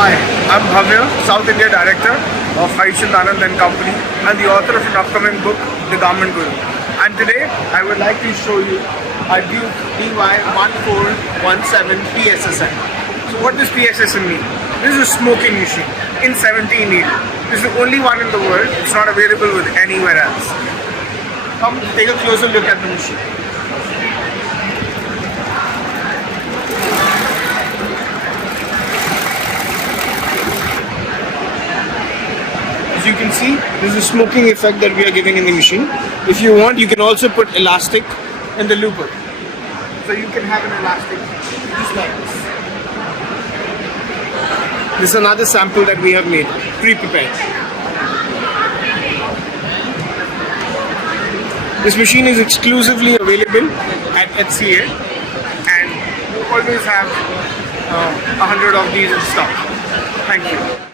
Hi, I'm Bhavya, South India Director of Highlead and Company and the author of an upcoming book, The Government Guru. And today, I would like to show you our Duke DY1417 Pssm. So what does Pssm mean? This is a smoking machine in 17 needle. This is the only one in the world. It's not available with anywhere else. Come take a closer look at the machine. As you can see, this is a smoking effect that we are giving in the machine. If you want, you can also put elastic in the looper. So you can have an elastic just like this. This is another sample that we have made, pre-prepared. This machine is exclusively available at HCA and we always have 100 of these in stock. Thank you.